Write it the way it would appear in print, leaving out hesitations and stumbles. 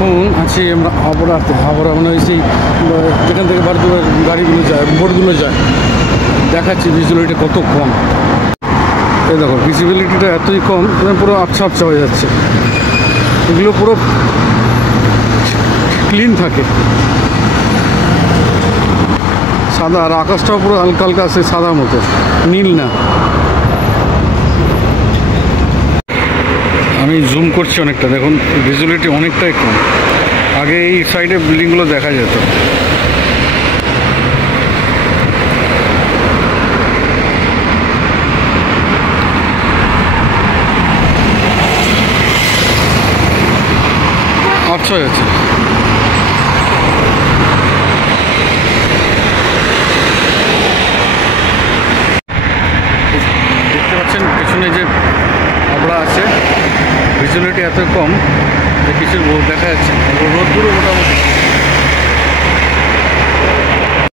এখন আছি আমরা হাবড়াতে। হাবড়া মানে ওই সেই যেখান থেকে ভারতীয় গাড়িগুলো যায়, বোটগুলো যায়, দেখাচ্ছি ভিজিবিলিটি কত কম। এই দেখো ভিজিবিলিটিটা এতই কম, পুরো আবছা আবছা হয়ে যাচ্ছে। এগুলো পুরো ক্লিন থাকে, সাদা, আর আকাশটাও পুরো হালকা হালকা আছে, সাদার মতো, নীল না। আমি জুম করছি অনেকটা, দেখুন ভিজিবিলিটি অনেকটাই কম। আগে এই সাইডে বিল্ডিংগুলো দেখা যেত। আচ্ছা আছে দেখতে পাচ্ছেন পেছনে যে হাবড়া আছে, ভিজিবিলিটি এত কম যে কিছু দেখা যাচ্ছে। রোদ দূরে মোটামুটি